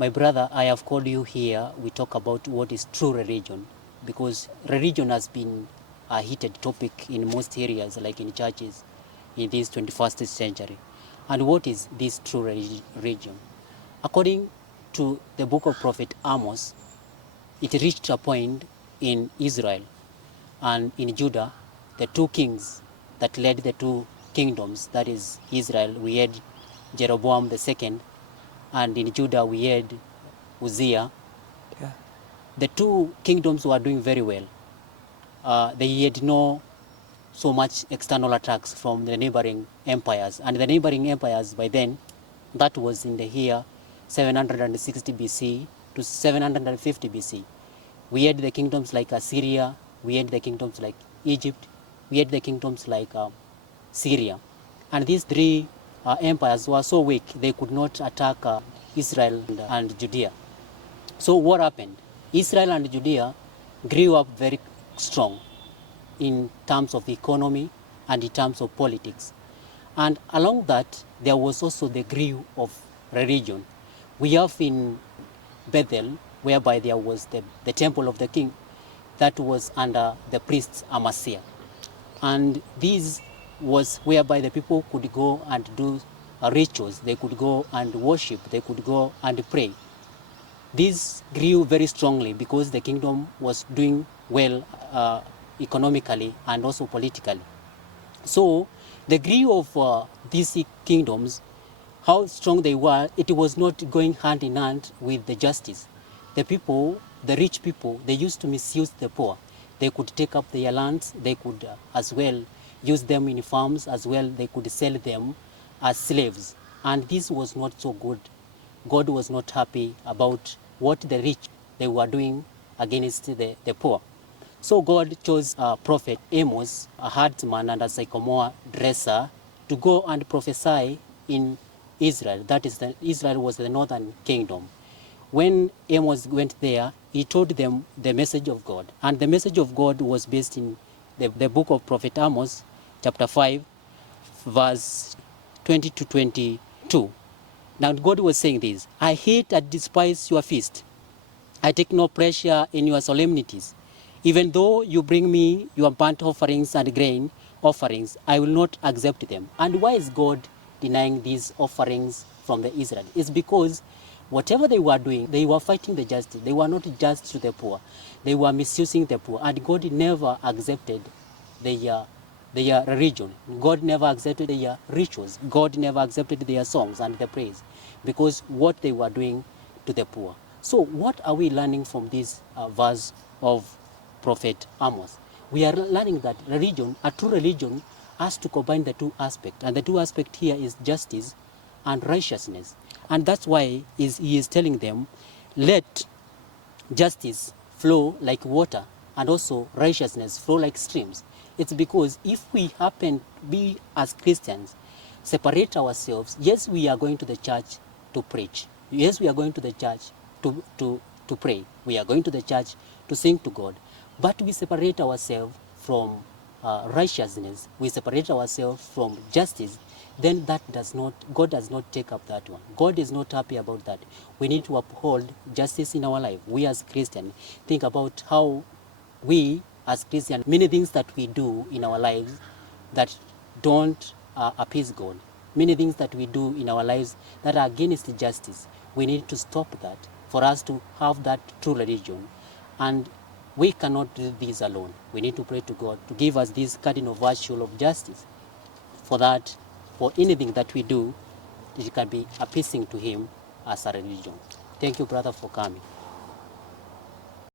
My brother, I have called you here. We talk about what is true religion, because religion has been a heated topic in most areas, like in churches, in this 21st century. And what is this true religion? According to the book of prophet Amos, it reached a point in Israel and in Judah, the two kings that led the two kingdoms, that is Israel, we had Jeroboam II, and in Judah we had Uzziah. Yeah. The two kingdoms were doing very well. They had no so much external attacks from the neighboring empires. And the neighboring empires by then, that was in the year 760 BC to 750 BC. We had the kingdoms like Assyria, we had the kingdoms like Egypt, we had the kingdoms like Syria. And these three empires were so weak, they could not attack Israel and Judea. So what happened? Israel and Judea grew up very strong in terms of economy and in terms of politics. And along that, there was also the growth of religion. We have in Bethel, whereby there was the temple of the king that was under the priest Amaziah. And this was whereby the people could go and do rituals, they could go and worship, they could go and pray. This grew very strongly because the kingdom was doing well economically and also politically. So the growth of these kingdoms, how strong they were, it was not going hand in hand with the justice. The people, the rich people, they used to misuse the poor. They could take up their lands, they could as well use them in farms, as well they could sell them as slaves. And this was not so good. God was not happy about what the rich they were doing against the poor. So God chose prophet Amos, a herdsman and a sycamore dresser, to go and prophesy in Israel. That is, Israel was the northern kingdom. When Amos went there, he told them the message of God. And the message of God was based in the book of prophet Amos, chapter 5, verse 20 to 22. Now God was saying this: I hate and despise your feast. I take no pleasure in your solemnities. Even though you bring me your burnt offerings and grain offerings, I will not accept them. And why is God denying these offerings from the Israel? It's because whatever they were doing, they were fighting the justice. They were not just to the poor. They were misusing the poor. And God never accepted their religion. God never accepted their rituals. God never accepted their songs and the praise, because what they were doing to the poor. So what are we learning from this verse of prophet Amos? We are learning that religion, a true religion, has to combine the two aspects. And the two aspects here is justice and righteousness. And that's why he is telling them, let justice flow like water and also righteousness flow like streams. It's because if we happen, we as Christians, separate ourselves, yes, we are going to the church to preach. Yes, we are going to the church to pray. We are going to the church to sing to God. But we separate ourselves from righteousness. We separate ourselves from justice. Then God does not take up that one. God is not happy about that. We need to uphold justice in our life. We as Christians, think about how we as Christians, many things that we do in our lives that don't appease God. Many things that we do in our lives that are against justice. We need to stop that for us to have that true religion. And we cannot do this alone. We need to pray to God to give us this cardinal virtue of justice. For that, for anything that we do, it can be appeasing to Him as a religion. Thank you, brother, for coming.